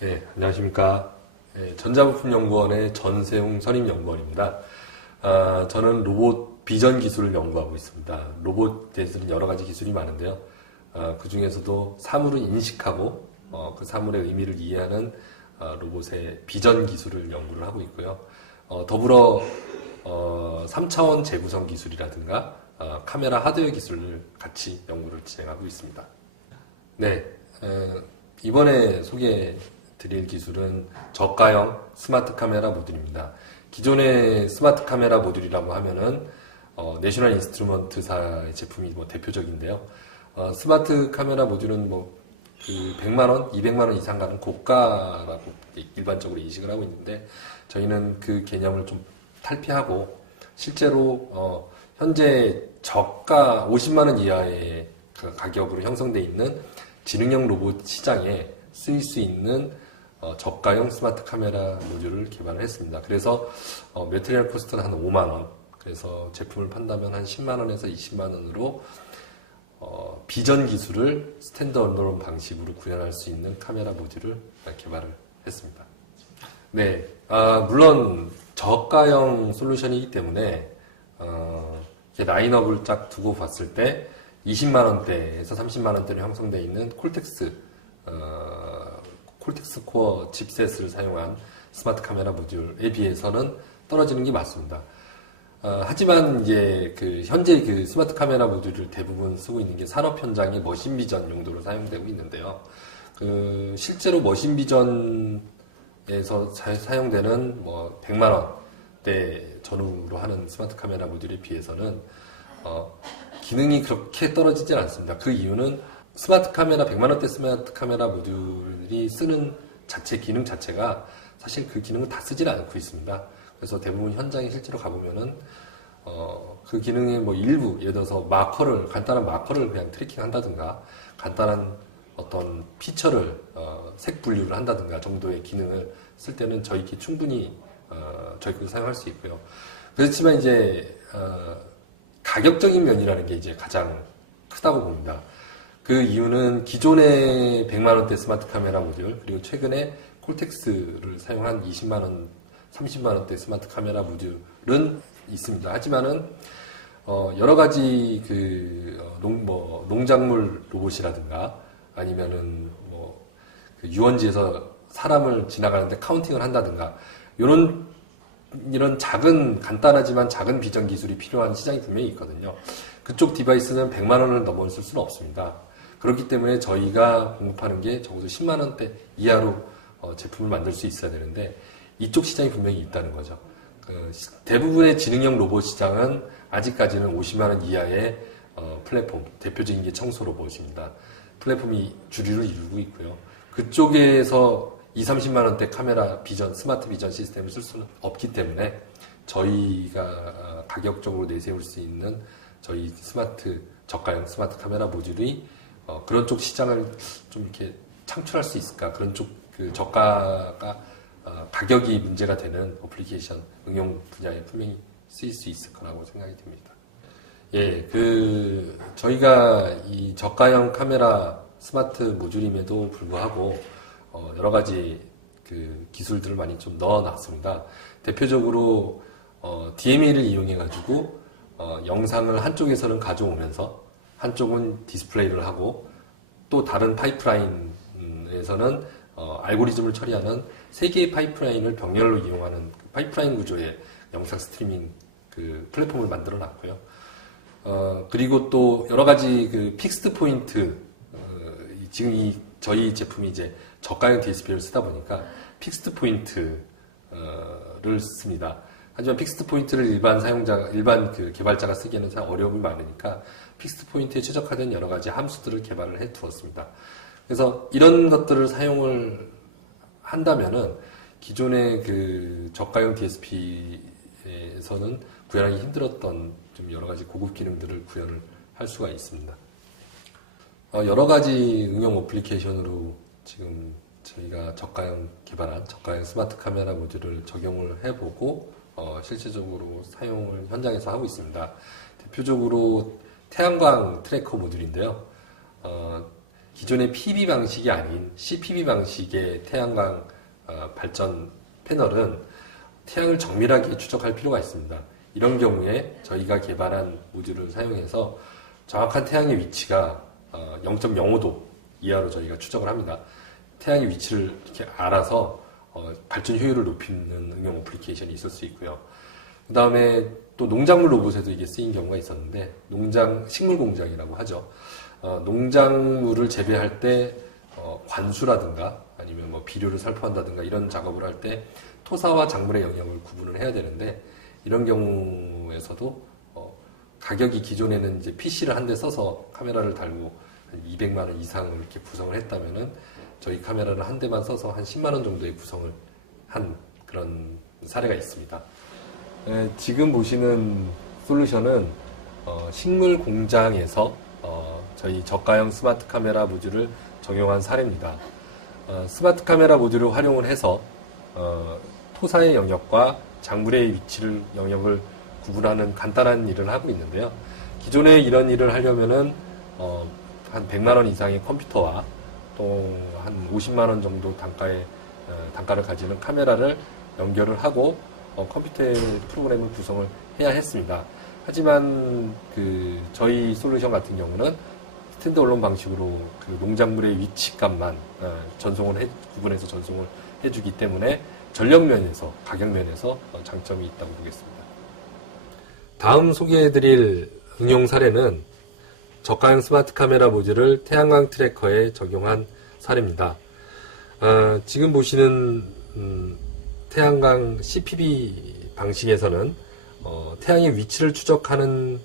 네, 안녕하십니까. 네, 전자부품연구원의 전세웅 선임연구원입니다. 저는 로봇 비전 기술을 연구하고 있습니다. 로봇에 대해서는 여러 가지 기술이 많은데요. 그 중에서도 사물을 인식하고 그 사물의 의미를 이해하는 로봇의 비전 기술을 연구를 하고 있고요. 더불어 3차원 재구성 기술이라든가 카메라 하드웨어 기술을 같이 연구를 진행하고 있습니다. 네, 이번에 소개드릴 기술은 저가형 스마트 카메라 모듈입니다. 기존의 스마트 카메라 모듈이라고 하면은 내셔널 인스트루먼트사의 제품이 대표적인데요. 스마트 카메라 모듈은 그 100만 원, 200만 원 이상 가는 고가라고 일반적으로 인식을 하고 있는데 저희는 그 개념을 좀 탈피하고 실제로 현재 저가 50만 원 이하의 그 가격으로 형성되어 있는 지능형 로봇 시장에 쓰일 수 있는 저가형 스마트 카메라 모듈을 개발을 했습니다. 그래서 매트리얼 코스트는 한 5만 원, 그래서 제품을 판다면 한 10만 원에서 20만 원으로 비전 기술을 스탠드얼론 방식으로 구현할 수 있는 카메라 모듈을 개발을 했습니다. 네, 물론 저가형 솔루션이기 때문에 라인업을 쫙 두고 봤을 때 20만 원대에서 30만 원대로 형성되어 있는 콜텍스 코어 칩셋을 사용한 스마트 카메라 모듈에 비해서는 떨어지는 게 맞습니다. 하지만 이제 현재 그 스마트 카메라 모듈을 대부분 쓰고 있는 게 산업 현장의 머신 비전 용도로 사용되고 있는데요. 실제로 머신 비전에서 사용되는 100만 원대 전후로 하는 스마트 카메라 모듈에 비해서는 기능이 그렇게 떨어지진 않습니다. 그 이유는 스마트 카메라 100만 원대 스마트 카메라 모듈이 쓰는 기능 자체가 사실 그 기능을 다 쓰질 않고 있습니다. 그래서 대부분 현장에 실제로 가보면은 그 기능의 일부, 예를 들어서 간단한 마커를 그냥 트래킹 한다든가 간단한 어떤 피처를 색 분류를 한다든가 정도의 기능을 쓸 때는 저희끼리 충분히 저희끼리 사용할 수 있고요. 그렇지만 이제 가격적인 면이라는 게 이제 가장 크다고 봅니다. 그 이유는 기존의 100만원대 스마트 카메라 모듈, 그리고 최근에 콜텍스를 사용한 20만원, 30만원대 스마트 카메라 모듈은 있습니다. 하지만은, 여러 가지 농작물 로봇이라든가 아니면은 그 유원지에서 사람을 지나가는데 카운팅을 한다든가 이런 간단하지만 작은 비전 기술이 필요한 시장이 분명히 있거든요. 그쪽 디바이스는 100만 원을 넘어설 수는 없습니다. 그렇기 때문에 저희가 공급하는 게 적어도 10만 원대 이하로 제품을 만들 수 있어야 되는데 이쪽 시장이 분명히 있다는 거죠. 대부분의 지능형 로봇 시장은 아직까지는 50만 원 이하의 플랫폼, 대표적인 게 청소 로봇입니다. 플랫폼이 주류를 이루고 있고요. 그쪽에서 20-30만 원대 카메라 비전, 스마트 비전 시스템을 쓸 수는 없기 때문에 저희가 가격적으로 내세울 수 있는 저희 저가형 스마트 카메라 모듈이 그런 쪽 시장을 좀 이렇게 창출할 수 있을까? 그런 쪽 저가가 가격이 문제가 되는 어플리케이션 응용 분야에 분명히 쓰일 수 있을 거라고 생각이 듭니다. 예, 저희가 이 저가형 카메라 스마트 모듈임에도 불구하고 여러 가지 기술들을 많이 좀 넣어놨습니다. 대표적으로 DMA를 이용해가지고 영상을 한쪽에서는 가져오면서 한쪽은 디스플레이를 하고 또 다른 파이프라인에서는 알고리즘을 처리하는 세 개의 파이프라인을 병렬로 이용하는 파이프라인 구조의 영상 스트리밍 플랫폼을 만들어 놨고요. 그리고 또 여러 가지 픽스드 포인트, 지금 저희 제품이 이제 저가형 DSP를 쓰다 보니까 픽스드 포인트를 씁니다. 하지만 픽스드 포인트를 일반 개발자가 쓰기에는 참 어려움이 많으니까 픽스드 포인트에 최적화된 여러 가지 함수들을 개발을 해 두었습니다. 그래서 이런 것들을 사용을 한다면은 기존의 저가형 DSP에서는 구현하기 힘들었던 좀 여러 가지 고급 기능들을 구현을 할 수가 있습니다. 여러 가지 응용 어플리케이션으로 지금 저희가 개발한 저가형 스마트 카메라 모듈을 적용을 해보고 실제적으로 사용을 현장에서 하고 있습니다. 대표적으로 태양광 트래커 모듈인데요. 기존의 PV 방식이 아닌 CPV 방식의 태양광 발전 패널은 태양을 정밀하게 추적할 필요가 있습니다. 이런 경우에 저희가 개발한 모듈을 사용해서 정확한 태양의 위치가 0.05도 이하로 저희가 추적을 합니다. 태양의 위치를 이렇게 알아서 발전 효율을 높이는 응용 어플리케이션이 있을 수 있고요. 그 다음에 또 농작물 로봇에도 이게 쓰인 경우가 있었는데, 식물 공장이라고 하죠. 농작물을 재배할 때 관수라든가 아니면 뭐 비료를 살포한다든가 이런 작업을 할 때 토사와 작물의 영역을 구분을 해야 되는데, 이런 경우에서도 가격이 기존에는 이제 PC를 한 대 써서 카메라를 달고 한 200만 원 이상을 이렇게 구성을 했다면은 저희 카메라를 한 대만 써서 한 10만 원 정도의 구성을 한 그런 사례가 있습니다. 지금 보시는 솔루션은 식물 공장에서 저희 저가형 스마트 카메라 모듈을 적용한 사례입니다. 스마트 카메라 모듈을 활용을 해서 토사의 영역과 작물의 영역을 구분하는 간단한 일을 하고 있는데요. 기존에 이런 일을 하려면은 한 100만 원 이상의 컴퓨터와 또 한 50만 원 정도 단가를 가지는 카메라를 연결을 하고 컴퓨터의 프로그램을 구성을 해야 했습니다. 하지만 저희 솔루션 같은 경우는 스탠드얼론 방식으로 농작물의 위치값만 구분해서 전송을 해주기 때문에 전력 면에서, 가격 면에서 장점이 있다고 보겠습니다. 다음 소개해드릴 응용 사례는 저가형 스마트 카메라 모듈을 태양광 트래커에 적용한 사례입니다. 지금 보시는 태양광 CPV 방식에서는 태양의 위치를 추적하는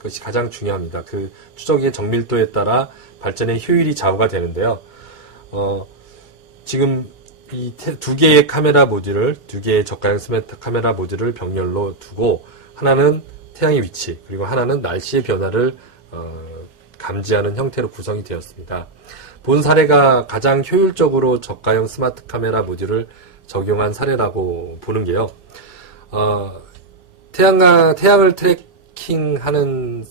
것이 가장 중요합니다. 그 추적의 정밀도에 따라 발전의 효율이 좌우가 되는데요. 지금 이 두 개의 카메라 모듈을, 두 개의 저가형 스마트 카메라 모듈을 병렬로 두고, 하나는 태양의 위치, 그리고 하나는 날씨의 변화를 감지하는 형태로 구성이 되었습니다. 본 사례가 가장 효율적으로 저가형 스마트 카메라 모듈을 적용한 사례라고 보는 게요. 태양을 트래킹하는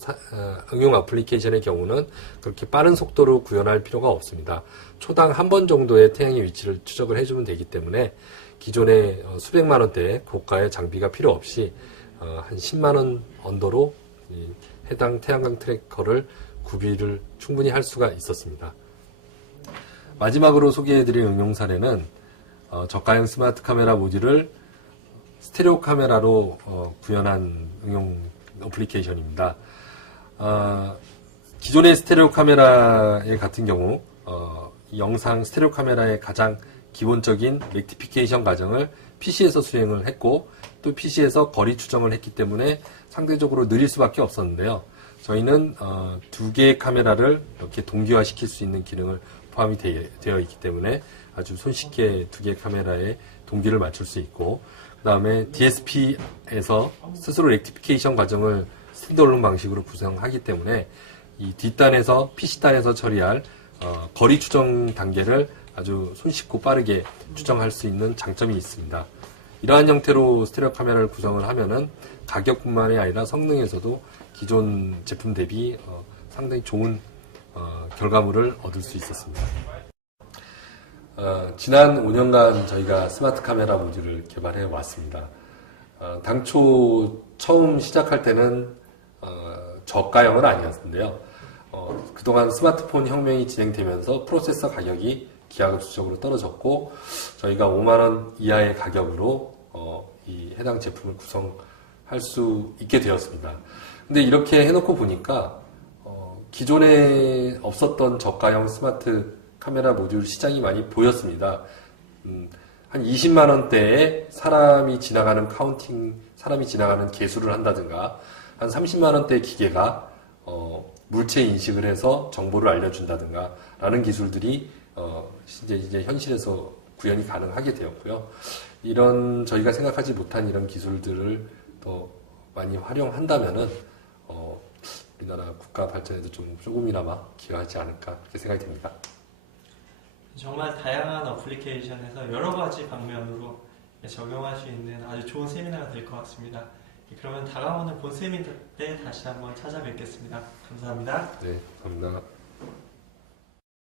응용 어플리케이션의 경우는 그렇게 빠른 속도로 구현할 필요가 없습니다. 초당 한 번 정도의 태양의 위치를 추적을 해주면 되기 때문에 기존의 수백만 원대의 고가의 장비가 필요 없이 한 10만 원 언더로 해당 태양광 트래커를 구비를 충분히 할 수가 있었습니다. 마지막으로 소개해드릴 응용 사례는 저가형 스마트 카메라 모듈을 스테레오 카메라로 구현한 응용 어플리케이션입니다. 기존의 스테레오 카메라의 같은 경우 영상 스테레오 카메라의 가장 기본적인 렉티피케이션 과정을 PC에서 수행을 했고, 또 PC에서 거리 추정을 했기 때문에 상대적으로 느릴 수밖에 없었는데요. 저희는 두 개의 카메라를 이렇게 동기화시킬 수 있는 기능을 포함이 되어 있기 때문에 아주 손쉽게 두 개의 카메라에 동기를 맞출 수 있고, 그 다음에 DSP에서 스스로 렉티피케이션 과정을 스탠드얼론 방식으로 구성하기 때문에 이 뒷단에서 PC단에서 처리할 거리 추정 단계를 아주 손쉽고 빠르게 추정할 수 있는 장점이 있습니다. 이러한 형태로 스테레오 카메라를 구성을 하면은 가격뿐만이 아니라 성능에서도 기존 제품 대비 상당히 좋은 결과물을 얻을 수 있었습니다. 지난 5년간 저희가 스마트 카메라 모듈을 개발해 왔습니다. 당초 처음 시작할 때는 저가형은 아니었는데요. 그동안 스마트폰 혁명이 진행되면서 프로세서 가격이 기하급수적으로 떨어졌고, 저희가 5만 원 이하의 가격으로 이 해당 제품을 구성할 수 있게 되었습니다. 근데 이렇게 해놓고 보니까 기존에 없었던 저가형 스마트 카메라 모듈 시장이 많이 보였습니다. 한 20만 원대에 사람이 지나가는 개수를 한다든가, 한 30만 원대 기계가 물체 인식을 해서 정보를 알려준다든가 라는 기술들이 이제 현실에서 구현이 가능하게 되었고요. 이런 저희가 생각하지 못한 이런 기술들을 더 많이 활용한다면은 우리나라 국가 발전에도 조금이나마 기여하지 않을까 그렇게 생각이 됩니다. 정말 다양한 어플리케이션에서 여러 가지 방면으로 적용할 수 있는 아주 좋은 세미나가 될 것 같습니다. 그러면 다가오는 본 세미나 때 다시 한번 찾아뵙겠습니다. 감사합니다. 네, 감사합니다.